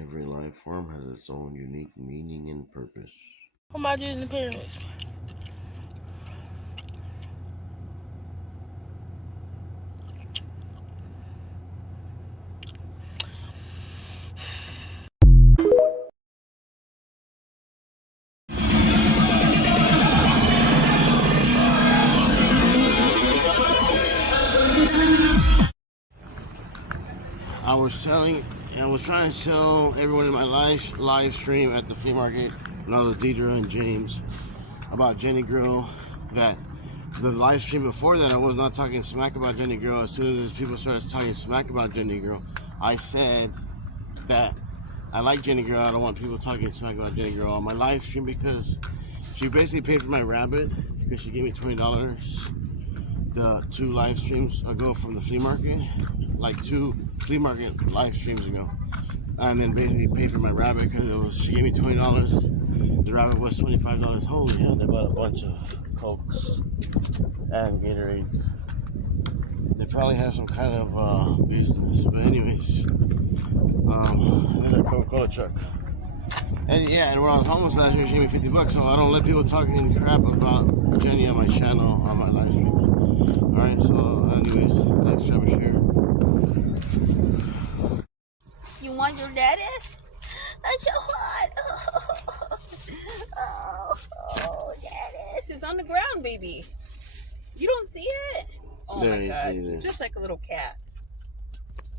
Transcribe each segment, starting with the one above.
Every life form has its own unique meaning and purpose. What am I Disney parents? I was trying to tell everyone in my live stream at the flea market, and all the Deidre and James, about Jenny Grill, that the live stream before that I was not talking smack about Jenny Grill. As soon as people started talking smack about Jenny Grill, I said that I like Jenny Grill. I don't want people talking smack about Jenny Grill on my live stream because she basically paid for my rabbit because she gave me $20 the 2 live streams ago from the flea market, like 2 flea market live streams ago, and then basically paid for my rabbit because she gave me $20. The rabbit was $25. Holy hell! They bought a bunch of Cokes and Gatorades. They probably have some kind of business, but anyways, another Coca-Cola truck. And yeah, and when I was homeless last year, she gave me $50, so I don't let people talking crap about Jenny on my channel on my live streams. Alright, so anyways, like, subscribe, share. You want your daddies? That's so hot. Oh, daddies. It's on the ground, baby. You don't see it? Oh There my you god, see you're it. just like a little cat.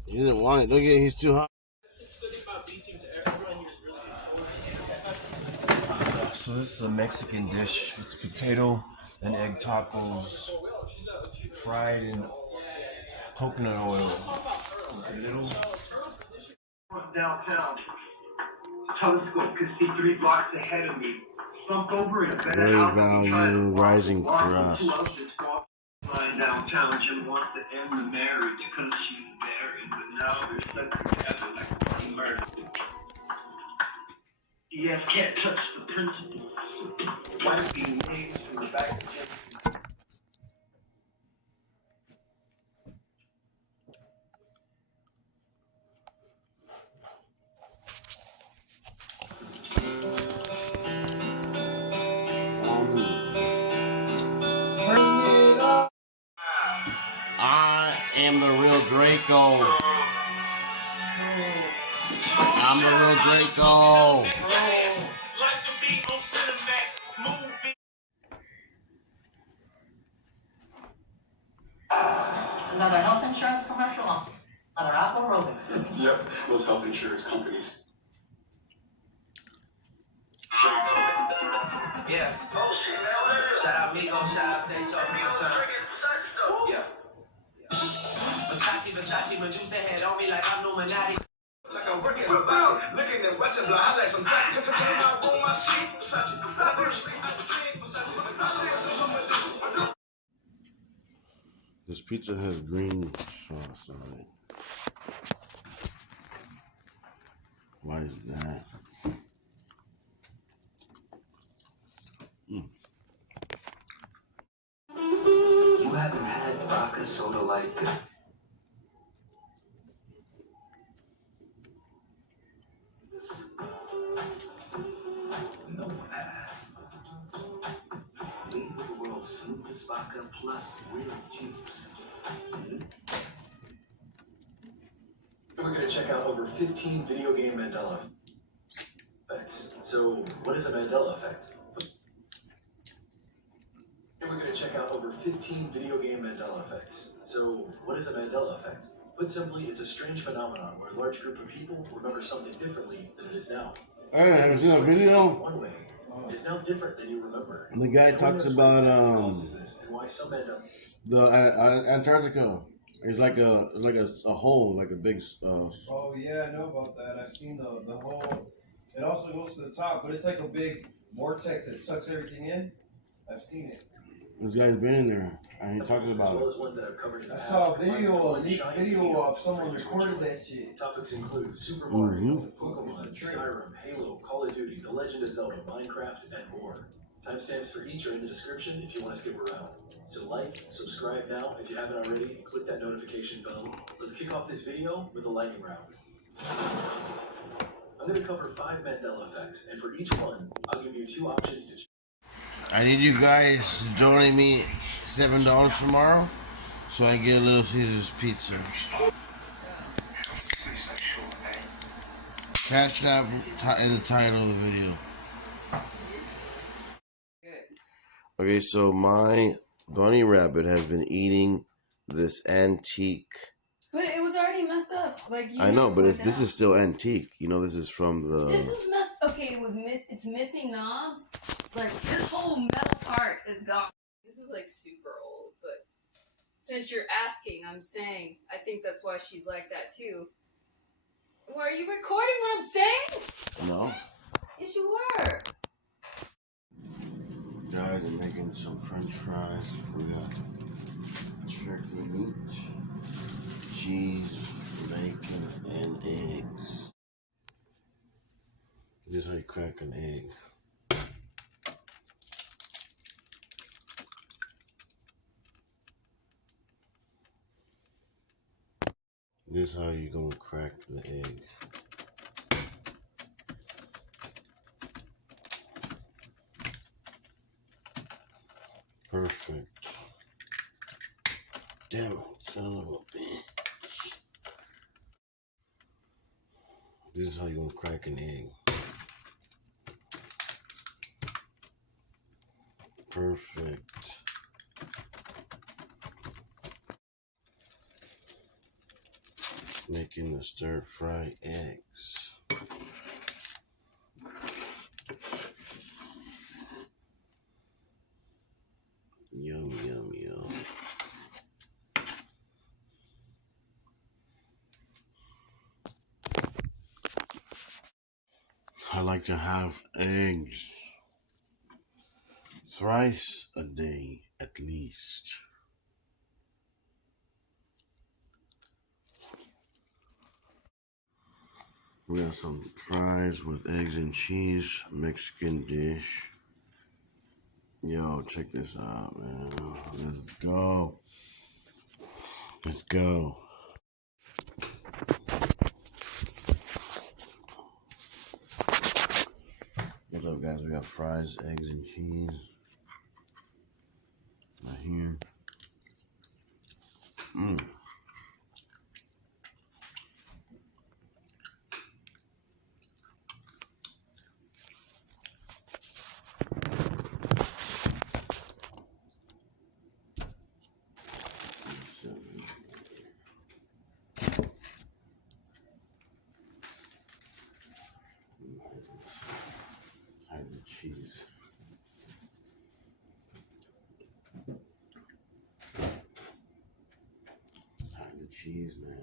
He didn't want it. Look at it, he's too hot. So this is a Mexican dish. It's potato and egg tacos fried in coconut oil. A little. Downtown. Telescope could see 3 blocks ahead of me. Slumped over in a better Great house. value, rising crust. Flying downtown, Jim wants to end the marriage because she's married, but now they're stuck together like murder. Yes, can't touch the principles. Wiping names from the back of Jim. I am the real Draco. I'm the real Draco. Another health insurance commercial on other Apple Rolex. Yep, those health insurance companies. Yeah. Oh shit, man, what it is? Shout out Migo, shout out Zayto, real time. Yeah. Versace, Medusa head on me like I'm Illuminati. Like I'm working with Bob, looking at watching blood, I like some time. Took a turn out on my seat. This pizza has green sauce on it. Why is that? You haven't had vodka soda like this. No one has. Made with the world's smoothest vodka plus real juice. We're going to check out over 15 video game Mandela effects. So, what is a Mandela effect? And we're going to check out over 15 video game Mandela effects. So, what is a Mandela effect? Put simply, it's a strange phenomenon where a large group of people remember something differently than it is now. Hey, have you seen a video? One way is now different than you remember. The guy talks about and why some Mandela. the Antarctica. It's like a hole, like a big. Oh yeah, I know about that. I've seen the whole. It also goes to the top, but it's like a big vortex that sucks everything in. I've seen it. This guy's been in there, and he talks about it. I saw a leaked video of someone recording that shit. Topics include Super Mario, Pokemon, Skyrim, Halo, Call of Duty, The Legend of Zelda, Minecraft, and more. Timestamps for each are in the description if you want to skip around. So like, subscribe now if you haven't already, and click that notification bell. Let's kick off this video with a lightning round. going to cover 5 Mandela effects, and for each one, I'll give you 2 options to choose. I need you guys to donate me $7 tomorrow so I can get a Little Caesars pizza. Cash App in the title of the video. Okay, so my bunny rabbit has been eating this antique. But it was already messed up. Like you I know, but pointed this out. is still antique. You know, this is from the. This is messed. Okay, it's missing knobs. Like this whole metal part is gone. This is like super old, but since you're asking, I'm saying I think that's why she's like that too. Well, are you recording what I'm saying? No. Yes, you were. Guys are making some French fries. We got turkey meat, cheese, bacon, and eggs. This is how you crack an egg. This is how you gonna crack the egg. Perfect. Damn it, son of a bitch. This is how you gonna crack an egg. Perfect. Making the stir-fry eggs. Yum, yum, yum. I like to have eggs thrice a day at least. We got some fries with eggs and cheese, Mexican dish. Yo, check this out, man. Let's go. Let's go. What's up, guys? We got fries, eggs, and cheese. Right here. Hide the cheese. Hide the cheese, man.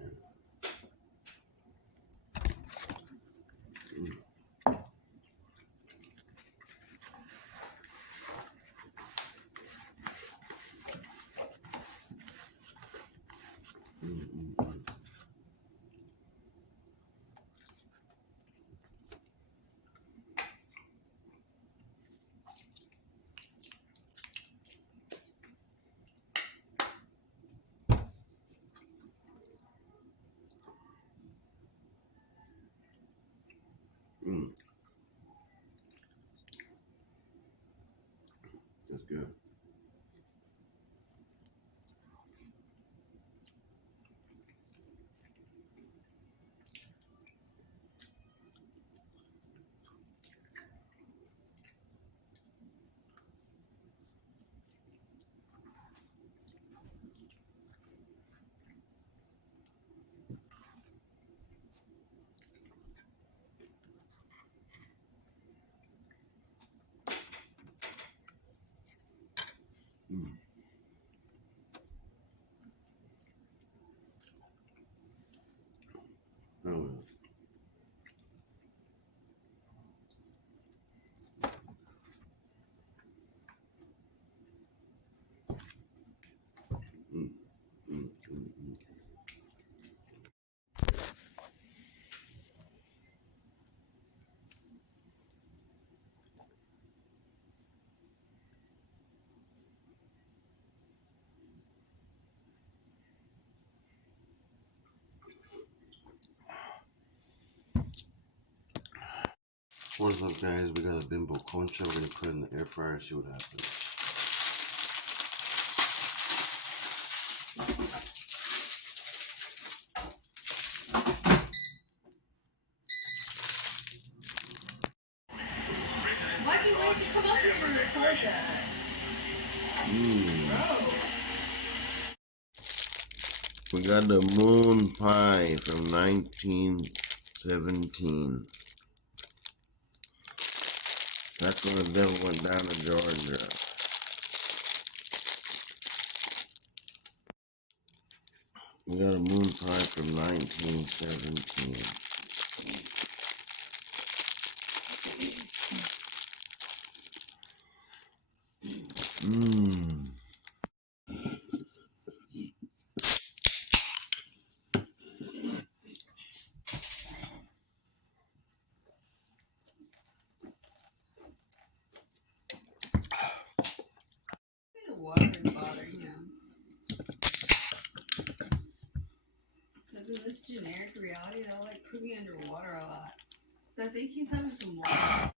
What's up, guys? We got a Bimbo Concha. We're gonna put it in the air fryer, see what happens. Why can't you wait to come up here and record that? We got the moon pie from 1917. That's when the devil went down to Georgia. We got a moon pie from 1917. Mmm. The water is bothering him. Because in this generic reality, they'll like put me underwater a lot. So I think he's having some water.